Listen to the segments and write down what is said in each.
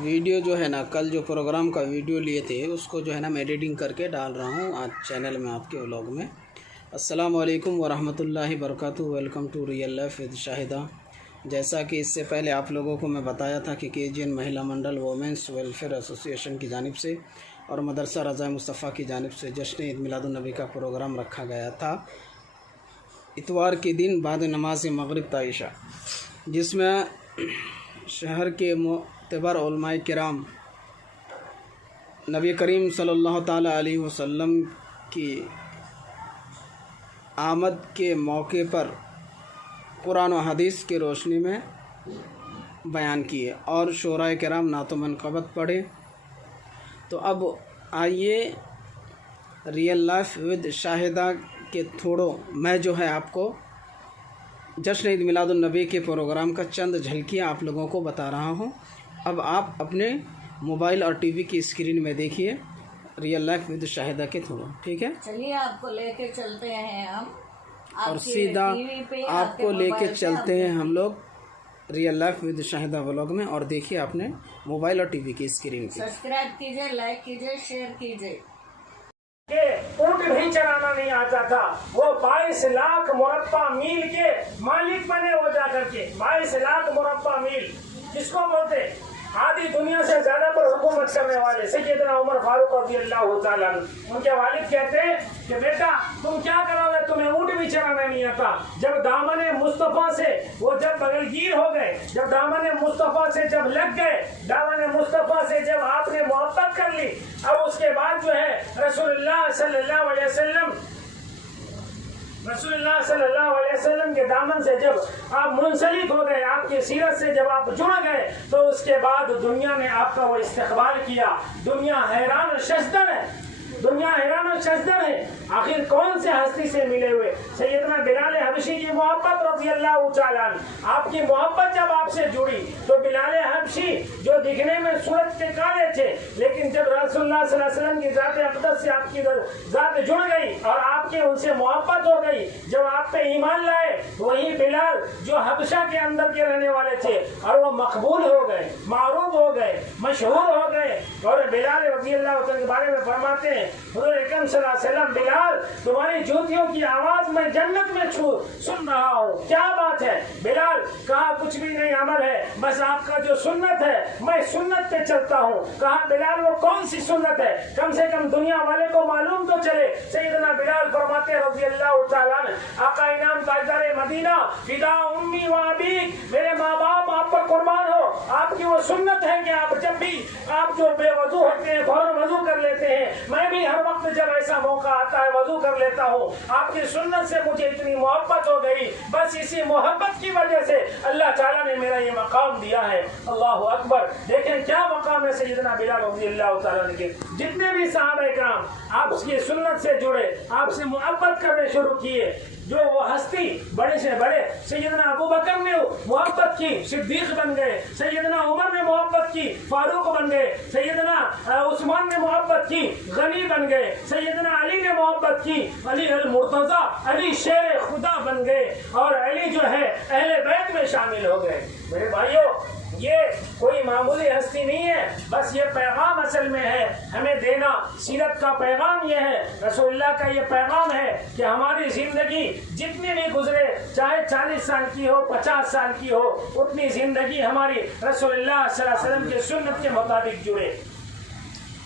Video جو ہے نا کل جو پروگرام کا ویڈیو لیے تھے اس کو جو ہے نا میں ایڈیٹنگ کر کے ڈال رہا ہوں آج چینل میں آپ کے ولاگ میں۔ السلام علیکم ورحمۃ اللہ وبرکاتہ۔ Welcome to real life with Shahida. جیسا کہ اس سے پہلے آپ لوگوں کو میں بتایا تھا کہ KGN مہیلا منڈل وومنس ویلفیئر ایسوسی ایشن کی جانب سے اور مدرسہ رضا مصطفیٰ کی جانب سے جشن عید میلاد النبی کا پروگرام رکھا گیا تھا اتوار کے دن بعد نماز مغرب تا عشاء، جس میں شہر کے معتبر علماء کرام نبی کریم صلی اللہ تعالیٰ علیہ وسلم کی آمد کے موقع پر قرآن و حدیث کی روشنی میں بیان کیے اور شعراء کرام نعت و منقبت پڑھے۔ تو اب آئیے ریئل لائف ود شاہدہ کے تھوڑو میں جو ہے آپ کو جشن عید میلاد النبی کے پروگرام کا چند جھلکیاں آپ لوگوں کو بتا رہا ہوں۔ اب آپ اپنے موبائل اور ٹی وی کی اسکرین میں دیکھیے ریئل لائف ود شاہدہ کے تھوڑو، ٹھیک ہے؟ چلیے آپ کو لے کے چلتے ہیں ہم اور سیدھا آپ کو لے کے چلتے ہیں ہم لوگ real life with Shahida vlog میں، اور دیکھیے آپ نے موبائل اور ٹی وی کی اسکرین کی۔ سبسکرائب کیجئے، لائک کیجئے، شیئر کیجئے۔ کہ اونٹ بھی چلانا نہیں آتا تھا، وہ 22 لاکھ مربع میل کے مالک بنے ہو جا کر کے 22 لاکھ مربع میل، جس کو بولتے آدھی دنیا سے زیادہ پر حکومت کرنے والے سیدنا عمر فاروق رضی اللہ تعالیٰ عنہ۔ ان کے والد کہتے ہیں کہ بیٹا تم کیا کرو گے، تمہیں اونٹ بھی چلانا نہیں آتا۔ جب دامن مصطفیٰ سے وہ جب بغلگیر ہو گئے، جب دامن مصطفیٰ سے جب لگ گئے، دامن مصطفیٰ سے جب آپ نے محبت کر لی، اب اس کے بعد جو ہے رسول اللہ صلی اللہ علیہ وسلم کے دامن سے جب آپ منسلک ہو گئے، آپ کی سیرت سے جب آپ جڑ گئے، تو اس کے بعد دنیا نے آپ کا وہ استقبال کیا۔ دنیا حیران و شزدر ہے، دنیا حیران و شزدر ہے۔ آخر کون سے ہستی سے ملے ہوئے؟ سیدنا بلال حبشی کی محبت رضی اللہ تعالیٰ عنہ، آپ کی محبت جب آپ سے جڑی تو بلال حبشی جو دکھنے میں صورت کے کالے تھے، لیکن جب رسول اللہ صلی اللہ علیہ وسلم کی ذات اقدس سے آپ کی ذات جڑ گئی اور آپ کی ان سے محبت ہو گئی، جب آپ پہ ایمان لائے، وہی بلال جو حبشہ کے اندر کے رہنے والے تھے اور وہ مقبول ہو گئے، معروف ہو گئے، مشہور ہو گئے۔ اور بلال رضی اللہ تعالیٰ کے بارے میں فرماتے ہیں حضور اکرم صلی اللہ علیہ وسلم، بلال تمہاری جوتیوں کی آواز میں جنت میں سن رہا ہوں، کیا بات ہے؟ بلال کہا کچھ بھی نہیں، عمل ہے، بس آپ کا جو سنت ہے میں سنت پہ چلتا ہوں۔ کہا بلال وہ کون سی سنت ہے، کم سے کم دنیا والے کو معلوم تو چلے۔ سیدنا بلال فرماتے رضی اللہ تعالیٰ عنہ، آقا انعام تاجدار مدینہ، فدا امی و ابیک، میرے ماں باپ آپ پر قربان ہو، آپ کی وہ سنت ہے کہ آپ جب بھی آپ جو بے وضو ہوتے ہیں فوراً وضو کر لیتے ہیں، میں بھی ہر وقت جب ایسا موقع آتا ہے وضو کر لیتا ہوں۔ آپ کی سنت سے مجھے اتنی محبت ہو گئی، بس اسی محبت کی وجہ سے اللہ تعالیٰ نے میرا یہ مقام دیا ہے۔ اللہ اکبر! دیکھیں کیا مقام ہے سیدنا بلال رضی اللہ تعالیٰ عنہ کے۔ جتنے بھی صحابہ کرام آپ کی سنت سے جڑے، آپ سے محبت کرنے شروع کیے، جو وہ ہستی بڑے سے بڑے، سیدنا ابو بکر نے محبت کی، صدیق بن گئے، سیدنا عمر نے محبت کی، فاروق بن گئے، سیدنا عثمان نے محبت کی، غنی بن گئے، سیدنا علی نے محبت کی، علی المرتضی، علی شیر خدا بن گئے، اور علی جو ہے اہل بیت میں شامل ہو گئے۔ میرے بھائیوں، یہ کوئی معمولی ہستی نہیں ہے، بس یہ پیغام اصل میں ہے ہمیں دینا۔ سیرت کا پیغام یہ ہے، رسول اللہ کا یہ پیغام ہے کہ ہماری زندگی جتنی بھی گزرے، چاہے 40 سال کی ہو، 50 سال کی ہو، اتنی زندگی ہماری رسول اللہ صلی اللہ علیہ وسلم کے سنت کے مطابق جڑے،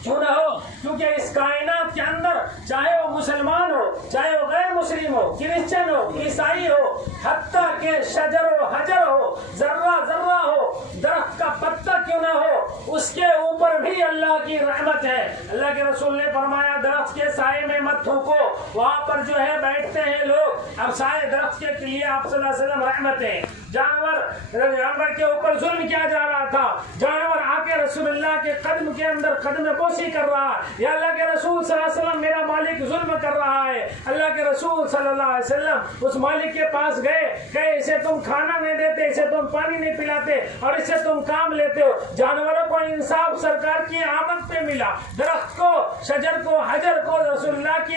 کیوں نہ ہو؟ کیونکہ اس کائنات کے اندر چاہے وہ مسلمان ہو، چاہے وہ غیر مسلم ہو، کرسچن ہو، عیسائی ہو، حتیٰ کہ شجر و حجر ہو، ذرہ ذرہ ہو، درخت کا پتا کیوں نہ ہو، اس کے اوپر بھی اللہ کی رحمت ہے۔ اللہ کے رسول نے فرمایا درخت کے سائے میں مت تھوکو، وہاں پر جو ہے بیٹھتے ہیں لوگ، اب سائے درخت کے لیے آپ صلی اللہ علیہ وسلم رحمت ہے۔ جانور کے اوپر ظلم کیا جا رہا تھا، جانور آ کے رسول اللہ کے قدم کے اندر قدم بوسی کر رہا ہے، یا اللہ کے رسول صلی اللہ علیہ وسلم میرا مالک ظلم کر رہا ہے۔ اللہ کے رسول صلی اللہ علیہ وسلم اس مالک کے پاس گئے، کہ اسے تم کھانا نہیں دیتے، اسے تم پانی نہیں پلاتے، اور اسے تم کام لیتے ہو۔ جانوروں کو انصاف سرکار کی آمد پہ ملا، درخت کو، شجر کو، حجر کو رسول اللہ کی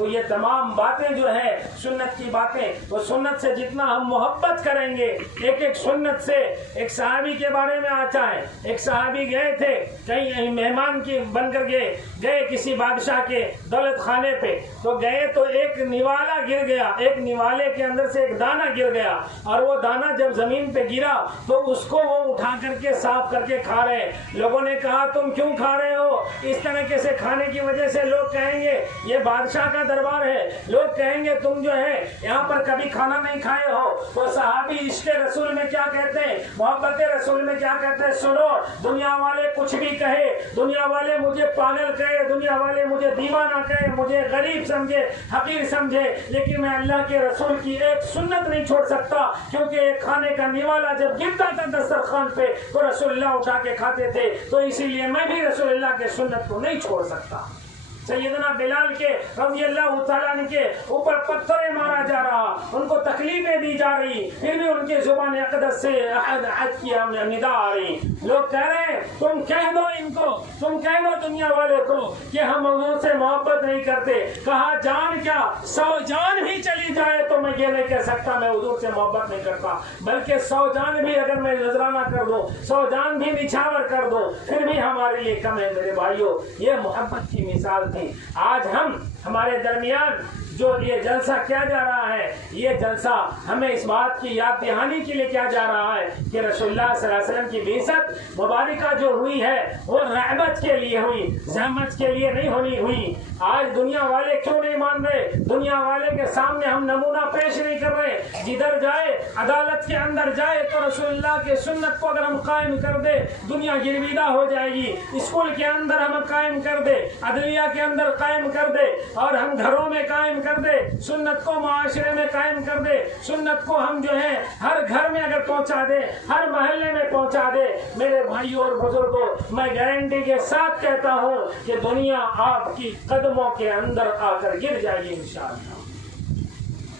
تو یہ تمام باتیں جو ہے سنت کی باتیں، وہ سنت سے جتنا ہم محبت کریں گے، ایک ایک سنت سے. ایک صحابی کے بارے میں آتا ہے، ایک صحابی گئے تھے کہیں مہمان کی بن کر گئے کسی بادشاہ کے دولت خانے پہ، تو گئے تو ایک نوالا گر گیا، ایک نوالے کے اندر سے ایک دانہ گر گیا، اور وہ دانہ جب زمین پہ گرا تو اس کو وہ اٹھا کر کے صاف کر کے کھا رہے. لوگوں نے کہا تم کیوں کھا رہے ہو؟ اس طریقے سے کھانے کی وجہ سے لوگ کہیں گے یہ بادشاہ کا دربار ہے، لوگ کہیں گے تم جو ہے یہاں پر کبھی کھانا نہیں کھائے ہو. تو صحابی عشق رسول میں کیا کہتے ہیں، محبت رسول میں کیا کہتے ہیں، سنو دنیا والے کچھ بھی کہے، دنیا والے مجھے پاگل کہے، دنیا والے مجھے دیوانہ کہے، مجھے غریب سمجھے، حقیر سمجھے، لیکن میں اللہ کے رسول کی ایک سنت نہیں چھوڑ سکتا. کیونکہ ایک کھانے کا نوالا جب گرتا تھا دسترخوان پہ تو رسول اللہ اٹھا کے کھاتے تھے، تو اسی لیے میں بھی رسول اللہ کے سنت کو نہیں چھوڑ سکتا. سیدنا بلال کے رضی اللہ تعالیٰ عنہ کے اوپر پتھریں مارا جا رہا، ان کو تکلیفیں دی جا رہی، پھر بھی ان کے زبان اقدس سے احد احد کی ندا آ رہی. لوگ کہہ رہے ہیں تم کہہ دو ان کو، تم کہہ دو دنیا والے کو کہ ہم حضور سے محبت نہیں کرتے. کہا جان کیا 100 جان بھی چلی جائے تو میں یہ نہیں کہہ سکتا میں حضور سے محبت نہیں کرتا، بلکہ 100 جان بھی اگر میں نذرانہ کر دوں، 100 جان بھی نچھاور کر دوں، پھر بھی ہمارے لیے کم ہے. میرے بھائیوں، یہ محبت کی مثال تھی. آج ہمارے درمیان جو یہ جلسہ کیا جا رہا ہے، یہ جلسہ ہمیں اس بات کی یاد دہانی کے لیے کیا جا رہا ہے کہ رسول اللہ صلی اللہ علیہ وسلم کی بعثت مبارکہ جو ہوئی ہے وہ رحمت کے لیے ہوئی، زحمت کے لیے نہیں ہوئی. آج دنیا والے کیوں نہیں مان رہے؟ دنیا والے کے سامنے ہم نمونہ پیش نہیں کر رہے. جدھر جائے عدالت کے اندر جائے تو رسول اللہ کے سنت کو اگر ہم قائم کر دے دنیا گرویدہ ہو جائے گی. اسکول کے اندر ہم قائم کر دے، عدلیہ کے اندر قائم کر دے، اور ہم گھروں میں قائم کر دے، سنت کو معاشرے میں قائم کر دے، سنت کو ہم جو ہے ہر گھر میں اگر پہنچا دے، ہر محلے میں پہنچا دے. میرے بھائیوں اور بزرگوں، میں گارنٹی کے ساتھ کہتا ہوں کہ دنیا آپ کی قدموں کے اندر آ کر گر جائے گی انشاءاللہ.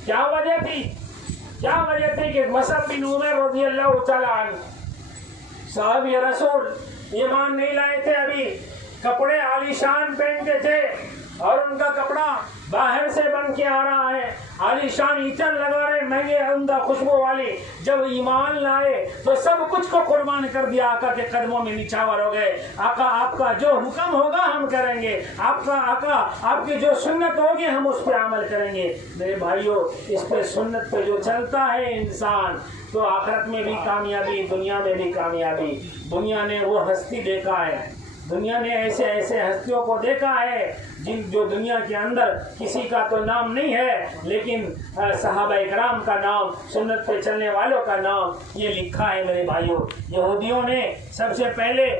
کیا وجہ تھی کہ مصعب بن عمیر رضی اللہ تعالیٰ عنہ صحابی رسول ایمان نہیں لائے تھے، ابھی کپڑے عالیشان پہنتے تھے اور ان کا کپڑا باہر سے بن کے آ رہا ہے، عالیشان ایتھن لگا رہے مہنگے عمدہ خوشبو والی. جب ایمان لائے تو سب کچھ کو قربان کر دیا، آقا کے قدموں میں نچھاور ہو گئے. آقا آپ کا جو حکم ہوگا ہم کریں گے، آپ کا آقا آپ کی جو سنت ہوگی ہم اس پہ عمل کریں گے. میرے بھائیوں، اس پہ سنت پہ جو چلتا ہے انسان تو آخرت میں بھی کامیابی، دنیا میں بھی کامیابی. دنیا نے وہ ہستی دیکھا ہے، دنیا نے ایسے ہستیوں کو دیکھا ہے جو دنیا کے اندر کسی کا تو نام نہیں ہے، لیکن صحابہ کرام کا نام، سنت پہ چلنے والوں کا نام یہ لکھا ہے. میرے بھائیوں، یہودیوں نے سب سے پہلے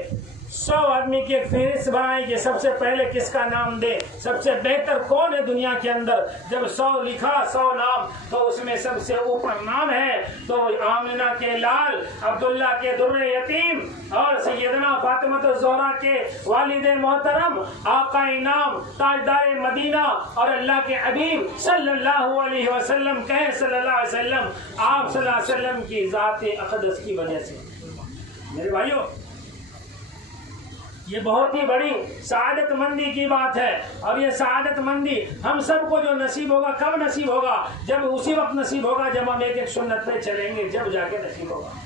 100 آدمی کی ایک فہرست بنائی کہ سب سے پہلے کس کا نام دے، سب سے بہتر کون ہے دنیا کے اندر. جب 100 لکھا، 100 نام، تو اس میں سب سے اوپر نام ہے تو آمنہ کے لال، عبداللہ کے در یتیم، اور سیدنا فاطمہ الزہرا کے والد محترم، آقا نام، تاجدار مدینہ اور اللہ کے حبیب صلی اللہ علیہ وسلم. کہیں صلی اللہ علیہ وسلم، آپ صلی اللہ علیہ وسلم کی ذات اقدس کی وجہ سے. میرے بھائیوں، یہ بہت ہی بڑی سعادت مندی کی بات ہے، اور یہ سعادت مندی ہم سب کو جو نصیب ہوگا، کب نصیب ہوگا؟ جب اسی وقت نصیب ہوگا جب ہم ایک ایک سنت پہ چلیں گے، جب جا کے نصیب ہوگا.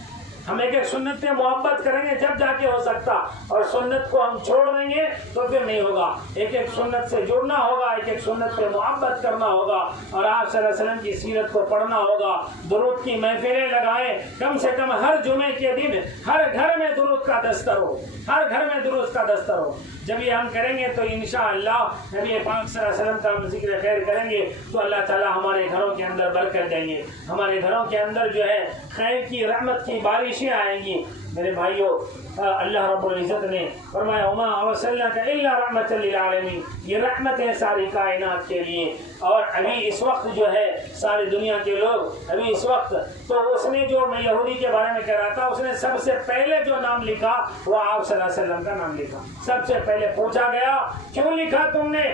ہم ایک ایک سنت پہ محبت کریں گے جب جا کے ہو سکتا، اور سنت کو ہم چھوڑ دیں گے تو پھر نہیں ہوگا. ایک ایک سنت سے جڑنا ہوگا، ایک ایک سنت پہ محبت کرنا ہوگا، اور آپ صلی اللہ علیہ وسلم کی سیرت کو پڑھنا ہوگا. درود کی محفلیں لگائیں، کم سے کم ہر جمعے کے دن ہر گھر میں درود کا دستر ہو، ہر گھر میں درود کا دستر ہو. جب یہ ہم کریں گے تو انشاءاللہ نبی پاک صلی اللہ علیہ وسلم کا ہم ذکر خیر کریں گے تو اللہ تعالی ہمارے گھروں کے اندر برکت دیں گے، ہمارے گھروں کے اندر جو ہے خیر کی، رحمت کی بارشیں آئیں گی. میرے بھائیوں، اللہ رب العزت نے فرمایا وما ارسلناک الا رحمۃ للعالمین، یہ رحمت ہے ساری کائنات کے لیے. اور ابھی اس وقت جو ہے ساری دنیا کے لوگ ابھی اس وقت، تو اس نے جو میں یہودی کے بارے میں کہہ رہا تھا، اس نے سب سے پہلے جو نام لکھا وہ آپ صلی اللہ علیہ وسلم کا نام لکھا. سب سے پہلے پوچھا گیا کیوں لکھا تم نے؟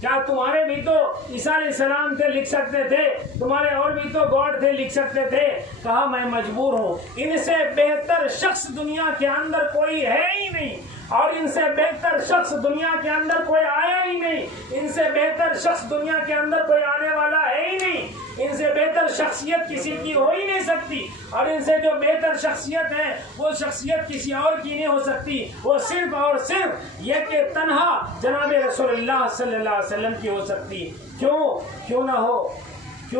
کیا تمہارے بھی تو عیسیٰ علیہ السلام تھے، لکھ سکتے تھے، تمہارے اور بھی تو گاڈ تھے، لکھ سکتے تھے؟ کہا میں مجبور ہوں، ان سے بہتر شخص دنیا کے اندر کوئی ہے ہی نہیں، اور ان سے بہتر شخص دنیا کے اندر کوئی آیا ہی نہیں، ان سے بہتر شخص دنیا کے اندر کوئی آنے والا ہے ہی نہیں، ان سے بہتر شخصیت کسی کی ہو ہی نہیں سکتی، اور ان سے جو بہتر شخصیت ہے وہ شخصیت کسی اور کی نہیں ہو سکتی، وہ صرف اور صرف یہ کہ تنہا جناب رسول اللہ صلی اللہ علیہ وسلم کی ہو سکتی۔ کیوں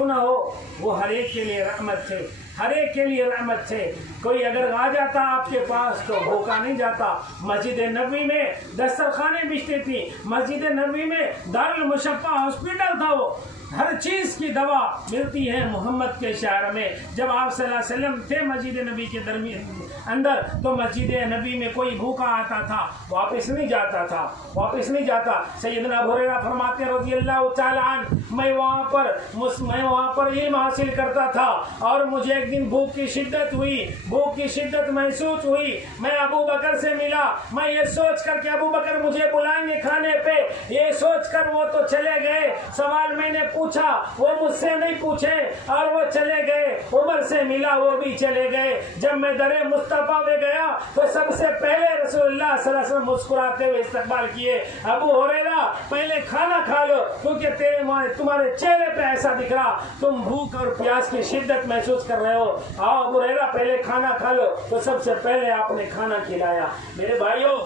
نہ ہو وہ ہر ایک کے لیے رحمت تھے، ہر ایک کے لیے رحمت تھے۔ کوئی اگر آ جاتا آپ کے پاس تو بھوکا نہیں جاتا۔ مسجد نبوی میں دسترخوانیں بچتی تھی، مسجد نبوی میں دارالمشفع ہاسپٹل تھا، وہ ہر چیز کی دوا ملتی ہے محمد کے شہر میں۔ جب آپ صلی اللہ علیہ وسلم تھے مسجد نبی کے اندر تو مسجد نبی میں کوئی بھوکا آتا تھا واپس نہیں جاتا۔ سیدنا ابو ہریرہ فرماتے رضی اللہ تعالی عنہ، میں وہاں پر علم حاصل کرتا تھا اور مجھے ایک دن بھوک کی شدت محسوس ہوئی، میں ابو بکر سے ملا، میں یہ سوچ کر کہ ابو بکر مجھے بلائیں گے کھانے پہ، یہ سوچ کر وہ تو چلے گئے، سوال میں نے پوچھا وہ مجھ سے نہیں پوچھے اور وہ چلے گئے، عمر سے ملا وہ بھی چلے گئے۔ جب میں در مصطفیٰ میں گیا تو سب سے پہلے رسول اللہ صلی اللہ علیہ وسلم مسکراتے ہوئے استقبال کیے، ابو ہریرہ پہلے کھانا کھا لو کیونکہ تمہارے چہرے پہ ایسا دکھ رہا تم بھوک اور پیاس کی شدت محسوس کر رہے ہو، آؤ ابو ہریرہ پہلے کھانا کھا لو۔ تو سب سے پہلے آپ نے کھانا کھلایا۔ میرے بھائیوں،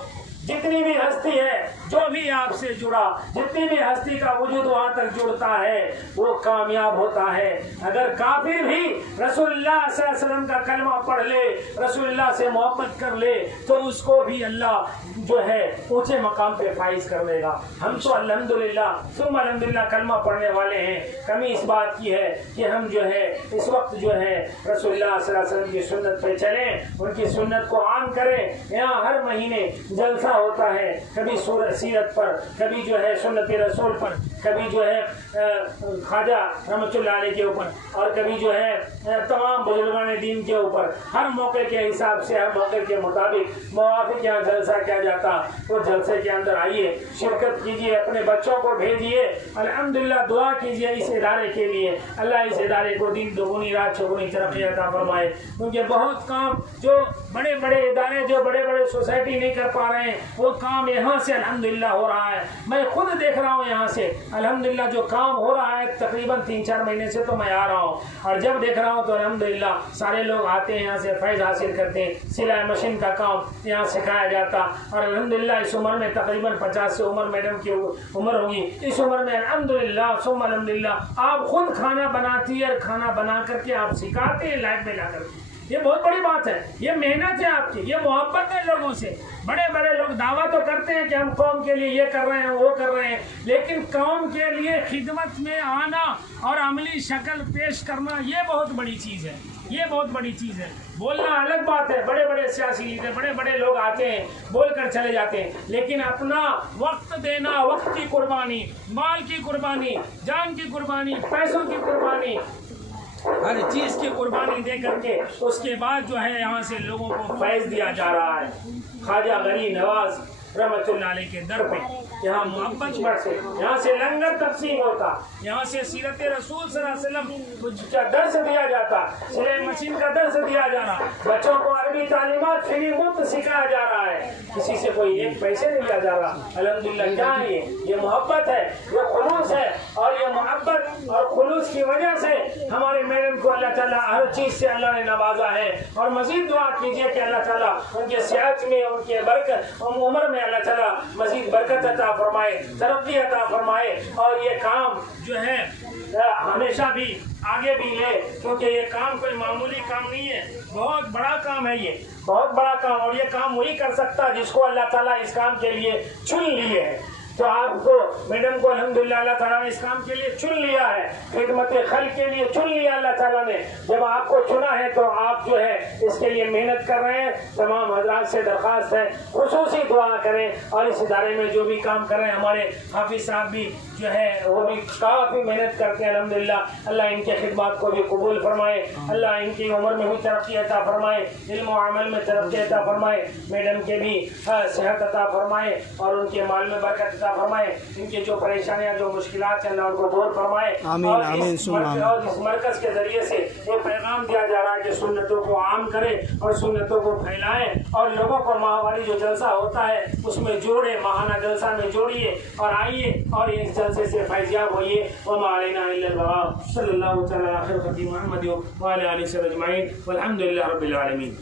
جتنی بھی ہستی ہے، جو بھی آپ سے جڑا، جتنی بھی ہستی کا وجود وہاں تک جڑتا ہے وہ کامیاب ہوتا ہے۔ اگر کافر بھی رسول اللہ صلی اللہ علیہ وسلم کا کلمہ پڑھ لے، رسول اللہ سے محبت کر لے تو اس کو بھی اللہ جو ہے اونچے مقام پہ فائز کر دے گا۔ ہم تو الحمدللہ ثم الحمدللہ کلمہ پڑھنے والے ہیں، کمی اس بات کی ہے کہ ہم جو ہے اس وقت جو ہے رسول اللہ صلی اللہ علیہ وسلم کی سنت پہ چلیں، ان کی سنت کو عام کریں۔ یہاں ہر مہینے جلسہ ہوتا ہے، کبھی سیرت پر، کبھی جو ہے سنت رسول پر، کبھی جو ہے خواجہ رحمۃ اللہ علیہ کے اوپر، اور کبھی جو ہے تمام بزرگان دین کے اوپر۔ ہر موقع کے حساب سے، ہر موقع کے مطابق موافق یہاں جلسہ کیا جاتا، تو جلسے کے اندر آئیے، شرکت کیجیے، اپنے بچوں کو بھیجیے، الحمدللہ دعا کیجیے اس ادارے کے لیے، اللہ اس ادارے کو دین دوگنی رات چوگنی ترقی عطا فرمائے، کیونکہ بہت کام جو بڑے بڑے ادارے، جو بڑے بڑے سوسائٹی نہیں کر پا رہے ہیں، وہ کام یہاں سے الحمدللہ ہو رہا ہے۔ میں خود دیکھ رہا ہوں یہاں سے الحمدللہ جو کام ہو رہا ہے، تقریباً 3-4 مہینے سے تو میں آ رہا ہوں، اور جب دیکھ رہا ہوں تو الحمدللہ سارے لوگ آتے ہیں یہاں سے فیض حاصل کرتے ہیں۔ سلائی مشین کا کام یہاں سکھایا جاتا، اور الحمدللہ اس عمر میں تقریباً 50 سے عمر میڈم کی عمر ہوگی، اس عمر میں الحمدللہ ثم الحمدللہ آپ خود کھانا بناتی ہے، اور کھانا بنا کر کے آپ سکھاتے ہیں لائف میں لا کر کے۔ یہ بہت بڑی بات ہے، یہ محنت ہے آپ کی، یہ محبت ہے لوگوں سے۔ بڑے بڑے لوگ دعویٰ تو کرتے ہیں کہ ہم قوم کے لیے یہ کر رہے ہیں، وہ کر رہے ہیں، لیکن قوم کے لیے خدمت میں آنا اور عملی شکل پیش کرنا یہ بہت بڑی چیز ہے، یہ بہت بڑی چیز ہے۔ بولنا الگ بات ہے، بڑے بڑے سیاسی لیڈر، بڑے بڑے لوگ آتے ہیں بول کر چلے جاتے ہیں، لیکن اپنا وقت دینا، وقت کی قربانی، مال کی قربانی، جان کی قربانی، پیسوں کی قربانی، ہر چیز کی قربانی دے کر کے اس کے بعد جو ہے یہاں سے لوگوں کو فیض دیا جا رہا ہے۔ خواجہ غریب نواز رحمۃ اللہ علیہ کے در پہ یہاں محبت بڑھتے، یہاں سے لنگر تقسیم ہوتا، یہاں سے سیرت رسول صلی اللہ علیہ وسلم کا درس دیا جاتا، سلائی مشین کا درس دیا جا رہا، بچوں کو عربی تعلیمات فری مفت سکھایا جا رہا ہے، کسی سے کوئی ایک پیسے نہیں لیا جا رہا۔ الحمدللہ کیا ہے یہ محبت ہے، یہ خلوص ہے، اور یہ محبت اور خلوص کی وجہ سے ہمارے میڈم کو اللہ تعالیٰ ہر چیز سے اللہ نے نوازا ہے۔ اور مزید دعا کیجیے کہ اللہ تعالیٰ ان کے صحت میں، ان کے برکت، عمر میں اللہ تعالیٰ مزید برکت عطا فرمائے، ترقی عطا فرمائے، اور یہ کام جو ہے ہمیشہ بھی آگے بھی لے، کیونکہ یہ کام کوئی معمولی کام نہیں ہے، بہت بڑا کام ہے، یہ بہت بڑا کام، اور یہ کام وہی کر سکتا جس کو اللہ تعالیٰ اس کام کے لیے چن لیے ہے۔ تو آپ کو میڈم کو الحمدللہ اللہ تعالیٰ نے اس کام کے لیے چن لیا ہے، خدمت خلق کے لیے چن لیا اللہ تعالیٰ نے۔ جب آپ کو چنا ہے تو آپ جو ہے اس کے لیے محنت کر رہے ہیں۔ تمام حضرات سے درخواست ہے خصوصی دعا کریں، اور اس ادارے میں جو بھی کام کر رہے ہیں ہمارے حافظ صاحب بھی جو ہے وہ بھی کافی محنت کرتے ہیں الحمدللہ۔ اللہ ان کے خدمات کو بھی قبول فرمائے، اللہ ان کی عمر میں بھی ترقی عطا فرمائے، علم و عمل میں ترقی عطا فرمائے، میڈم کے بھی صحت عطا فرمائے، اور ان کے مال میں برکت عطا فرمائے، ان کی جو پریشانیاں جو مشکلات ہیں اللہ ان کو دور فرمائے۔ آمین، اور آمین، اس مرکز کے ذریعے سے یہ پیغام دیا جا رہا ہے کہ سنتوں کو عام کرے اور سنتوں کو پھیلائے اور لوگوں کو ماہواری جو جلسہ ہوتا ہے اس میں جوڑے، ماہانہ جلسہ میں جوڑیے اور آئیے اور اس جلسے سے فیضیاب ہوئیے۔ وما علینا الا البلاغ، صلی اللہ تعالی علی خیر خلق محمد وعلی آلہ وصحبہ اجمعین، والحمد للہ رب العالمین۔